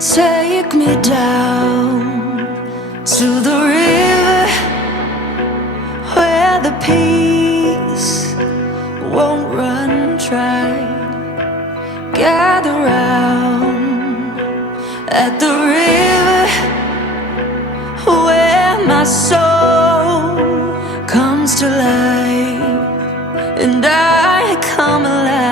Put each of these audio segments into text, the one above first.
Take me down to the river where the peace won't run dry. Gather round at the river where my soul comes to life and I come alive.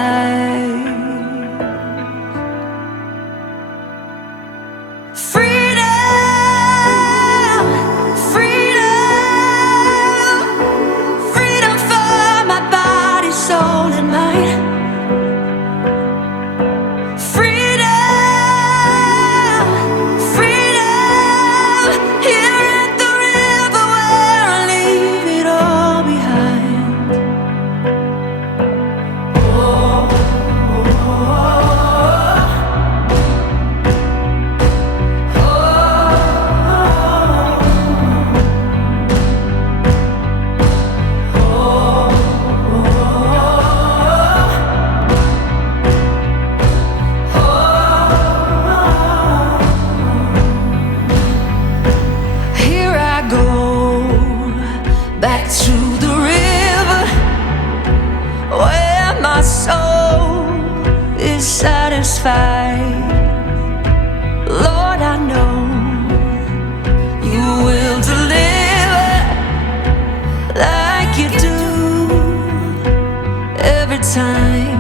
Back to the river where my soul is satisfied. Lord, I know you will deliver like you do every time.